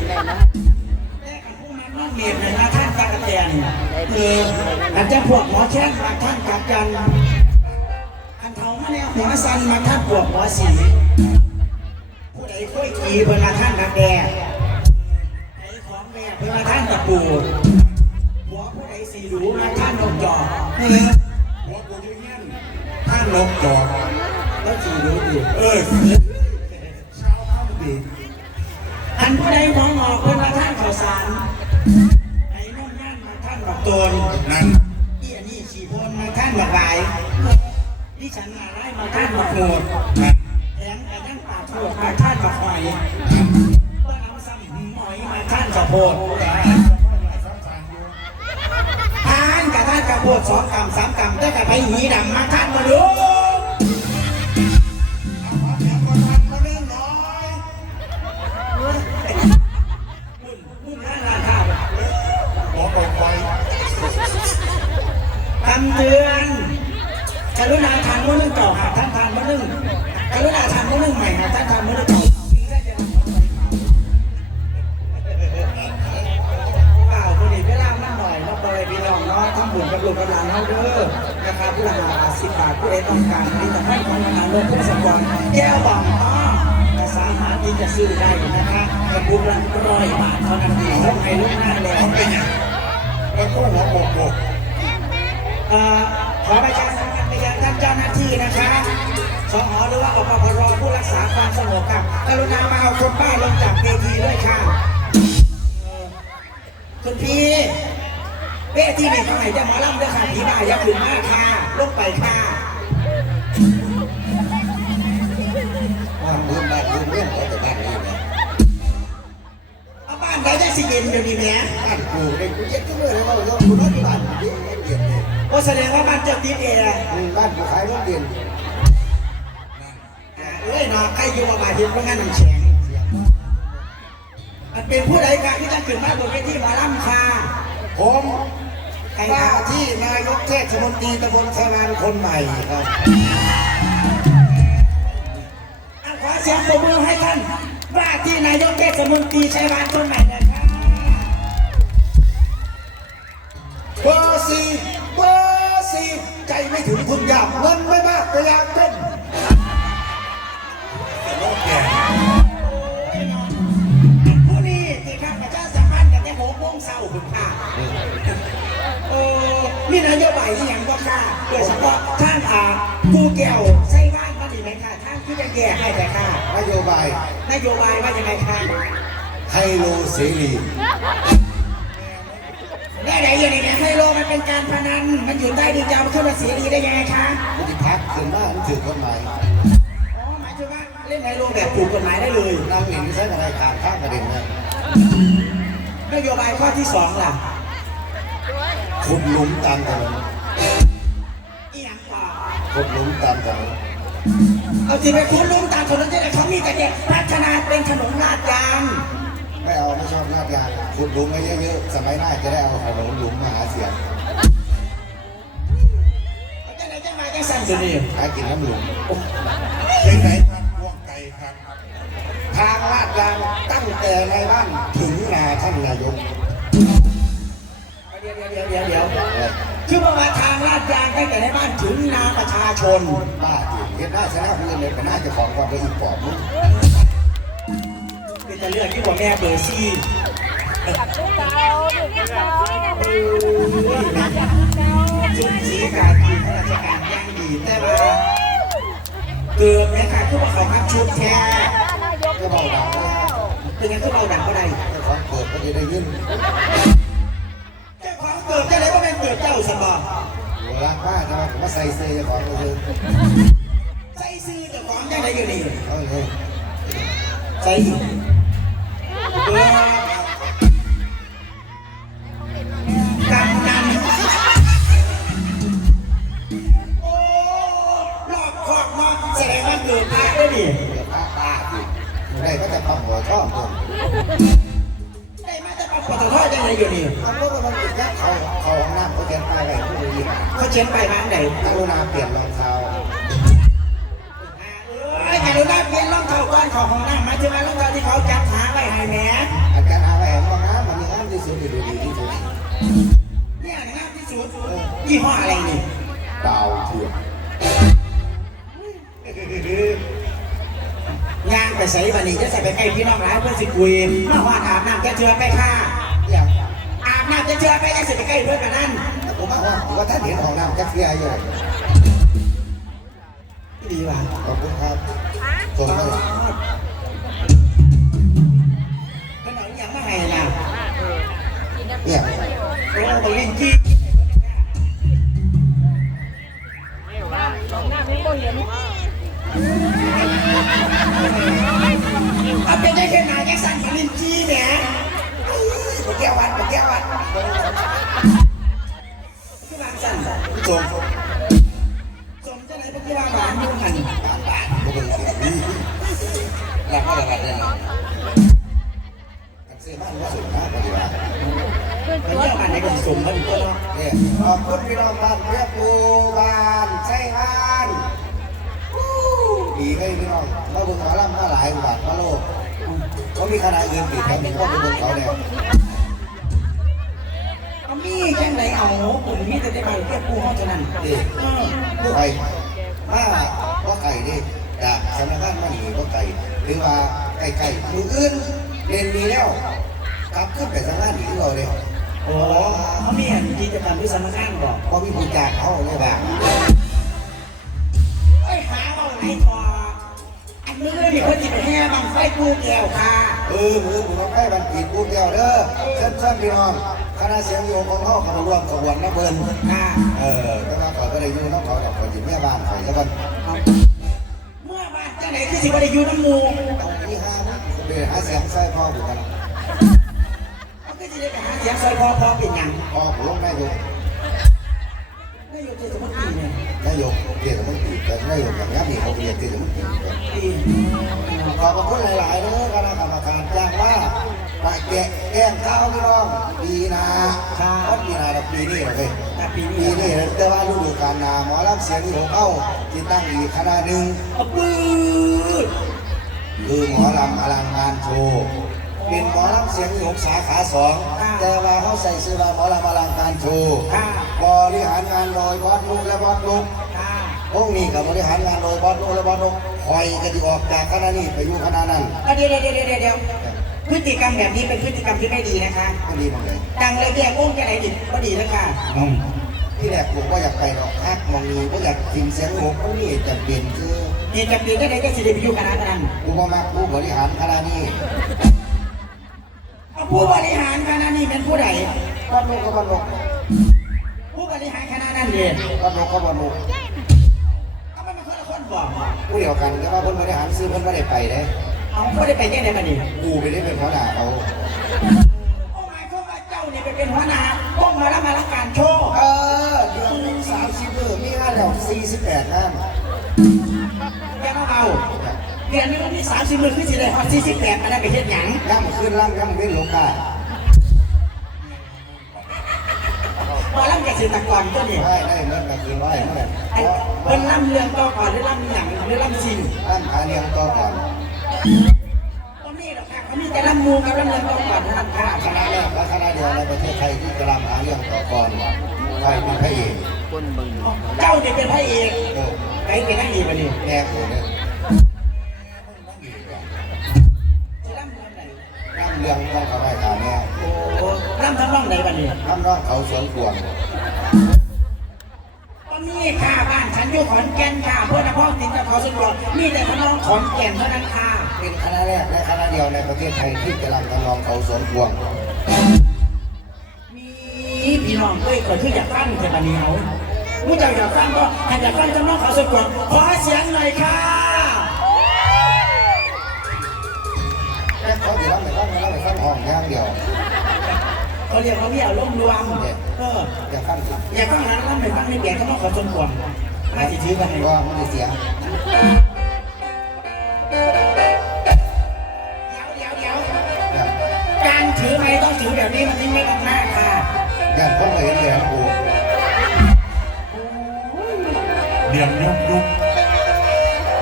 ำได้นะแม่กับผู้มันน้องเมียนนะท่านกากระแตนคืออันจะพวกหมอแช่งมาท่านกักกัน อันเทามาแนวหัวสันมาท่านปวกหัวสีผู้ใดค่อยขี่เพิ่นมาท่านกักแดดไอ้ของแม่เพิ่นมาท่านตะปูหัวผู้ใดสีหรูมาท่านนกจอกเออหัวกูอยู่เงี้ยนท่านลบจอดแล้วสีหรูดิเอ้ย ไอ้นุ่นนั่นมาท่านดอกโตนนั่นที่อันนี้สี่คนมาท่านบักหลายที่ฉันมาไล่มาท่านบักโหดแถมกระทั่งปากโหดมาท่านบักหอยเพื่อเอาซ้ำหมอยมาท่านกระโพดทานกับท่านกระโพดสองกำสามกำได้กับไปหีดำมาท่านมาดู นะคะกระปุกละร้อยบาทเท่านั้นเองลงให้ลูกหน้าแล้วต้องเป็นอย่างแล้วก็หัวบอกบอกเอ่อขอประชาสัมพันธ์ไปยังท่านเจ้าหน้าที่นะคะสหหรือว่าอปพรผู้รักษาความสงบครับกรุณามาเอาคนบ้าลงจากเวทีด้วยค่ะเอ่อคุณพี่เวทีนี่เขาไหนจะหมอลำด้วยค่ะผีบ้าอย่าถึงมากค่ะลงไปค่ะ สิเย็นเดี๋ยวนี้แม่บ้านกูเด็กกูเจ็บจังเลยแล้วก็ยอมกูนอนที่บ้านเย็นเย็นเลยโอ้แสดงว่าบ้านเจ้าติดแอร์บ้านกูขายรถเย็นอ่าเอ้ยนาะใครอยู่มาบาดเจ็บเพราะงั้นน้ำแข็งมันเป็นผู้ใดค่ะที่จะขึ้นมาบนเวทีหมอลำค่ะผมใครว่าที่นายกเทศมนตรีตำบลสะรานคนใหม่ครับขอเสียงปรบมือให้ท่านว่าที่นายกเทศมนตรีชัยวานคนใหม่นะครับ เบอร์สี่เบอร์สี่ใจไม่ถึงพึ่งยากเงินไม่มากก็อยากเป็นแต่โลกแก่ผู้นี้ที่ข้าพเจ้าสัมพันธ์กับแต่หกโมงเช้าคุณค่ะโอ้มีนโยบายที่ยังบ่ค่ะโดยเฉพาะท่านอ่าผู้แก้วใช่บ้านก็ดีไหมค่ะท่านที่จะแก้ให้แต่ค่ะนโยบายนโยบายว่ายังไงคะไฮโลเสรี การพนันมันอยู่ใต้ดินจะเอามาขึ้นมาเสียดีได้ยังไงคะพุทธิพักขึ้นมาถือกฎหมายอ๋อหมายถึงว่าเล่นไฮโลแบบถูกกฎหมายได้เลยนางเห็นใช้อะไรขาดข้างกระเด็นเลยนโยบายข้อที่สองล่ะขุดหลุมตามถนนอีหยังต่อขุดหลุมตามถนนเอาสิไปคุ้นลุงตามถนนที่ไหนเขามีแต่เด็กพัฒนาเป็นถนนลาดยางไม่เอาไม่ชอบลาดยางขุดหลุมให้เยอะๆสมัยหน้าจะได้เอาถนนหลุมมาหาเสียง จังไหนจังมาจังสั่นสินี่หากินน้ำหลุมเป็นไหนครับพ่วงไก่ครับ ทางลาดยางตั้งแต่ในบ้านถึงนาท่านนายกเดี๋ยวเดี๋ยวเดี๋ยวเดี๋ยวคือประมาณทางลาดยางตั้งแต่ในบ้านถึงนาประชาชนบ้าจริงเห็นหน้าชนะเพื่อนเลยก็น่าจะของความไปอีกปอบมึงเป็นแต่เรื่องที่ว่าแม่เบอร์ซี่ชุดสีกากีข้าราชการย่างดี แต่ว่าเกือบแม่ค่ะคือว่าเขาครับชุดแท้ก็เบาดังนะเป็นไงคือเราดังก็ได้เจ้าของเปิดก็จะได้ยินเจ้าของเกิดจะได้ว่าเป็นเกิดเจ้าสมบัติหัวรักมากนะผมว่าใส่เสื้อของก็คือใส่ซื้อเจ้าของยังไงอยู่นี่ใส่ เขาเช็นไปบ้านไหนกรุณาเปลี่ยนรองเท้าเอ้ยกรุณาเปลี่ยนรองเท้าก่อนของของน้ำหมายถึงว่ารองเท้าที่เขาจับหาไว้ให้แหม่อาจารย์เอาแหวนมองนะมันมีงามที่สุดดูดีที่สุดเนี่ยงามที่สุดยี่ห้ออะไรนี่ดาวเทียมงานไปใส่บันนี้จะใส่ไปใกล้พี่น้องร้ายเพื่อนสิคุยมาว่าอาบน้ำจะเจือไปค่ะอาบน้ำจะเจือไปจะสิไปใกล้ด้วยกันนั่น ผมว่าว่าท่านเห็นของน้ำจักเทียอยู่ดีว่ะขอบคุณครับส่งมาขนมยังไม่ให้นะเนี่ยโอ้บลินจี้เอาเป็นได้แค่ไหนแค่สั่นบลินจี้ ส่งสมจะไหนพวกที่วางหวานอยู่หันบานบานก็เป็นเสียงนี้หลังก็ระบาดเนี่ยกันเสียบ้านว่าสุดนะปฏิบัติไปเที่ยวกันในกลุ่มสมกันก็เนาะเนี่ยขอบคุณพี่น้องบ้านเรียบปูบ้านใช่บ้านดีให้พี่น้องมาบุญหาล่ำมาหลายบาทมาโลกเขามีคณะอื่นติดแถวนี้ก็เป็นเขาเนี่ยเอา มีแค่ไหนเอาผมมีแต่ได้ไปแค่ปูห้องเท่านั้นนี่เออผู้ไปมาว่าไก่นี่จากสำนักงานมาหนีว่าไก่หรือว่าไก่ไก่มืออื่นเรียนมีแล้วกลับขึ้นไปสำนักงานหนีเราเลยโอ้เขามีอันกิจกรรมที่สำนักงานบอกพอมีผู้จ้างเขาเลยบ้างไอ้หาเอาไหนพออันนี้มีคนที่ไปแห่บังไฟปูแก้วค่ะเออมือผมต้องให้มันปิดผู้เดียวเด้อเชิญเชิญพี่น้อง คณะเสียงโยมของเขาเขามาร่วมขบวนนะเบิ้ลค่ะเออแต่ว่าเขาก็ได้อยู่น้องเขาดอกคนที่แม่บ้านเขาแล้วกันเอาเมื่อบ้านเจ้าไหนคือสิว่าได้อยู่น้ำหมูเอาที่ห้านะเดี๋ยวหาเสียงใส่พ่อบุกันเขาคือสิได้ไปหาเสียงซอยพอพอเป็นหยังพ่อผมนายกไม่อยู่ที่สมุทรปีเนี่ยนายกเรียนสมุนตีแต่นายกอย่างนี้มีเขาเรียนที่สมุนตีปีขอบคุณหลายๆเด้อคณะกรรมการจ้างว่า ปแกะแกงข้าพี่น้องปีนาวันปีนาราปีนี้เหรอเว้ยแต่ปีปีนี้นี้แต่ว่าฤดูกาลหนาหมอลำเสียงที่หกเอ้าที่ตั้งอีกคณะหนึ่งเอาปืดคือหมอลำอลังการโชว์เป็นหมอลำเสียงที่หกสาขาสองแต่ว่าเขาใส่เสื้อหมอลำอลังการโชว์บริหารงานโดยบอสลุกและบอสลุกพวกนี้กับบริหารงานโดยบอสลุกและบอสลุกคอยกันที่ออกจากคณะนี้ไปอยู่คณะนั้นเอาเดี๋ยวเดี๋ยวเดี๋ยวเดี๋ยวเดี๋ยว พฤติกรรมแบบนี้เป็นพฤติกรรมที่ไม่ดีนะคะ ก็ดีหมดเลยดังเลยแยกวงแกไหนดิก็ดีแล้วค่ะที่แรกผมก็อยากไปดอกฮักมองนี้ก็อยากทิ้งเสียงหกมันนี่จะเปลี่ยนคือนี่จะเปลี่ยนก็ได้ก็สิได้ไปอยู่คณะนั้นกูมามาผู้บริหารคณะนี้เอาผู้บริหารคณะนี้เป็นผู้ใดบอสลุกก็บอสลุกผู้บริหารคณะนั้นเลยบอสลุกก็บอสลุกเอามันเป็นคนละคนบอกผู้เดียวกันแต่ว่าเพิ่นบริหารซื้อเพิ่นไม่ได้ไปเด้ เอาผู้ได้ไปแยกไหนมาดิกูไปได้เป็นหัวหน้าเขาโอ้หมายความว่าเจ้านี่ไปเป็นหัวหน้าป้องมาแล้วมาละการโชว์เออเดือนหนึ่งสามสิบมือมีงานแล้วสี่สิบแปดงานแกมาเอาเดือนนึงมันมีสามสิบหมื่นขึ้นสิได้ฮอตสี่สิบแปดมาได้ไปเฮ็ดหยังย่ำขึ้นล่ำย่ำเว้นลงค่ะพอล่ำเกษตรกรตัวนี้ได้ได้เงินมาคืนไว้เมื่อไหร่ไอ้เป็นล่ำเรื่องต่อก่อนหรือล่ำหยังหรือล่ำจริงท่านขาเนียงต่อก่อน ตรงนี้หรอกค่ะเขามีแต่ลำมูกับลำเรื่องต่อก่อนนะครับค่ะคณะแรกและคณะเดียวในประเทศไทยที่กำลังหาเรื่องต่อก่อนใครเป็นพระเอกคนบางเจ้าเนี่ยเป็นพระเอกเออใครเป็นนางเอกมาดิแนบเลยเนี่ยเรื่องเรื่องเข้าไปถามแม่โอ้ล่ำทำนองไหนมาดิน้ำน้องเขาสวนกวงก็มีค่ะบ้านฉันอยู่ขอนแก่นค่ะเพื่อนพ่อติดกับเขาสุดยอดมีแต่ทำนองขอนแก่นเท่านั้นค่ะ เป็นคณะแรกและคณะเดียวในประเทศไทยที่กำลังทำลองเขาสวนกวง มีพี่น้องเอ้ยก็คืออยากฟังแต่บันนี้เอาผู้เจ้าอยากฟังก็ให้อยากฟังทำนองเขาสุดยอดขอเสียงหน่อยค่ะแค่เขาถือว่าไม่ต้องไม่ต้องไม่ต้องห้องอย่างเดียวเขาเรียกเขาเรียกอารมณ์รวมเอออย่าฟังสิอยากฟังนั้นแล้วไม่ฟังไม่เปลี่ยนก็ต้องขอจนกวนมาสิถือกันเลยว่ามันจะเสียงเจิ๋วแบบนี้มันยิ่งไม่ทันหน้าค่ะอย่างก็คนไหนแย่ปูเรียนยุบยุบ